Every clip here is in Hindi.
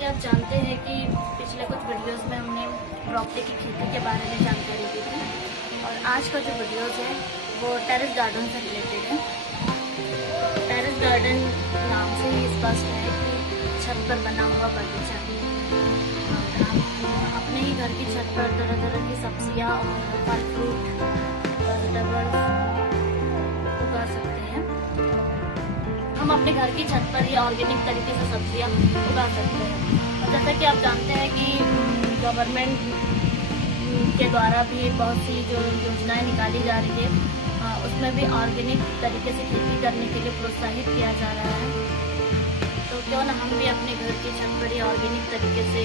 कि आप जानते हैं कि पिछले कुछ वीडियोस में हमने प्रॉपर्टी की खेती के बारे में जानकारी दी थी और आज का जो वीडियोस है वो टेरेस गार्डन से रिलेटेड है। टेरेस गार्डन नाम से ही स्पष्ट है कि छत पर बना हुआ बगीचा। आप अपने ही घर की छत पर तरह तरह की सब्जियां और फल फ्रूट वेजिटेबल्स उगा सकते हैं। हम अपने घर की छत पर ही ऑर्गेनिक तरीके से सब्जियां उगा सकते हैं। और जैसा कि आप जानते हैं कि गवर्नमेंट के द्वारा भी बहुत सी जो योजनाएं निकाली जा रही है उसमें भी ऑर्गेनिक तरीके से खेती करने के लिए प्रोत्साहित किया जा रहा है। तो क्यों ना हम भी अपने घर की छत पर ही ऑर्गेनिक तरीके से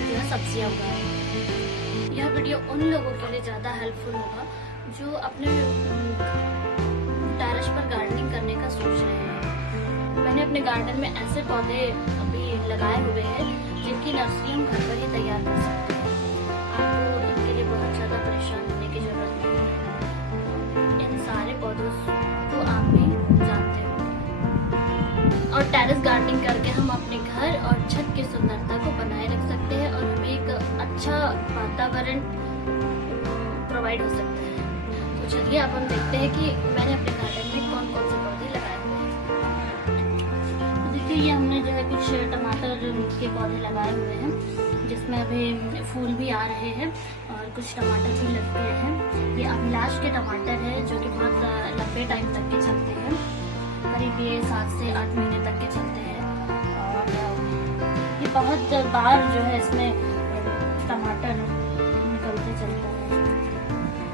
जो है सब्जियां उगाएं। यह वीडियो उन लोगों के लिए ज़्यादा हेल्पफुल होगा जो अपने टेरेस पर गार्डनिंग करने का सोच रहे हैं। मैंने अपने गार्डन में ऐसे पौधे अभी लगाए हुए हैं जिनकी नर्सरी हम घर पर ही तैयार कर सकते हैं। आपको इनके लिए बहुत ज़्यादा परेशान होने की जरूरत नहीं है। इन सारे पौधों को आप भी जानते हो। और टेरेस गार्डनिंग करके हम अपने घर और छत की सुंदरता को बनाए रख सकते हैं और हमें एक अच्छा वातावरण प्रोवाइड हो सकता है। तो चलिए अब हम देखते हैं कि मैंने अपने गार्डन में कौन कौन से पौधे लगाए हुए हैं। तो देखिए ये हमने जो है कुछ टमाटर के पौधे लगाए हुए हैं जिसमें अभी फूल भी आ रहे हैं और कुछ टमाटर भी लग गए हैं। ये अभिलाष के टमाटर है जो कि बहुत लंबे टाइम तक के चलते हैं, करीब ये 7 से 8 महीने तक के चलते हैं। और ये बहुत बार जो है इसमें टमाटर निकलते चलते हैं।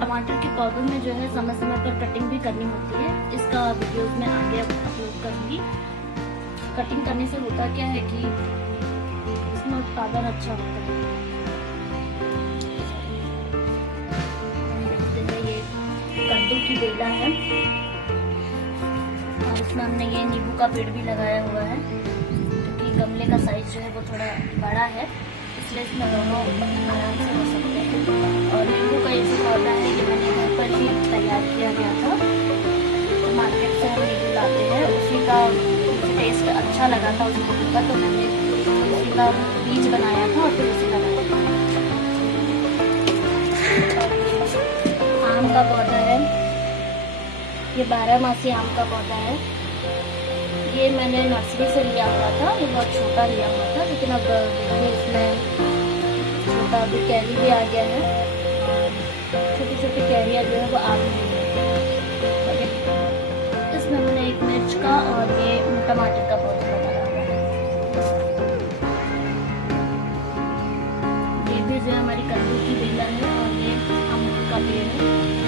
टमाटर के पौधों में जो है समय समय पर कटिंग भी करनी होती है। इसका वीडियो में आगे अपलोड करूँगी। कटिंग करने से होता क्या है कि इसमें उत्पादन अच्छा होता है। देखते हैं ये कद्दू की बेला है और इसमें हमने ये नींबू का पेड़ भी लगाया हुआ है क्योंकि गमले का साइज जो है वो थोड़ा बड़ा है, इसलिए इसमें दोनों आराम से हो सकते हैं। और नींबू का एक पौधा है ये मैंने घर पर ही तैयार किया गया था। तो मार्केट से हम नींबू लाते हैं, उसी का टेस्ट अच्छा लगा था उस नींबू का, तो मैंने उसी का बीज बनाया था और फिर उसे लगाया था। और ये आम का पौधा है, ये 12 मासी आम का पौधा है। ये मैंने नर्सरी से लिया हुआ था, ये बहुत छोटा लिया हुआ था लेकिन अब देखिए इसमें छोटा अभी कैरी भी आ गया है। छोटी छोटी कैरियाँ जो है वो आ गई है। इसमें मैंने एक मिर्च का और ये टमाटर का पौधा लगाया हुआ है। ये भी जो है हमारी कद्दू की बेला है और ये अमरूद का पेड़ है।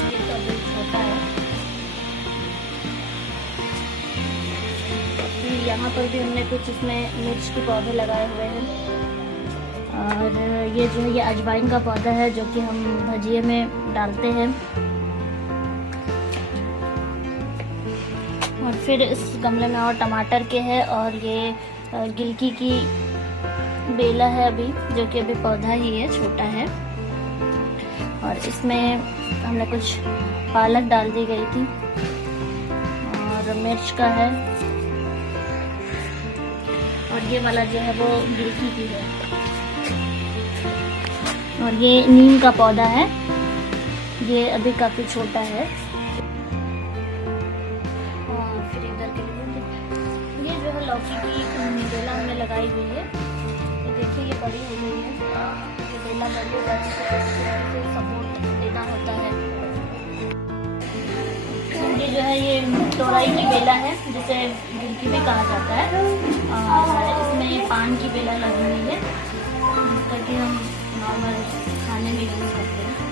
ये तो अभी छोटा है। यहाँ पर भी हमने कुछ इसमें मिर्च के पौधे लगाए हुए हैं। और ये जो है ये अजवाइन का पौधा है जो कि हम भजिए में डालते हैं। और फिर इस गमले में और टमाटर के है और ये गिलकी की बेला है अभी, जो कि अभी पौधा ही है, छोटा है। और इसमें हमने कुछ पालक डाल दी गई थी और मिर्च का है। और ये वाला जो है वो गिलकी की है। और ये नीम का पौधा है, ये अभी काफी छोटा है। और फिर इधर के लिए ये जो है लौकी की बेला हमने लगाई हुई है। तो देखिए ये बड़ी हो गई है। ये बेला बड़ी हो जाती है तो सपोर्ट देना होता है। ये जो है ये तोरई की बेला है जिसे गिलकी भी कहा जाता है। और इसमें ये पान की बेला लगी हुई है जिसका कि हम नॉर्मल खाने में यूज करते हैं।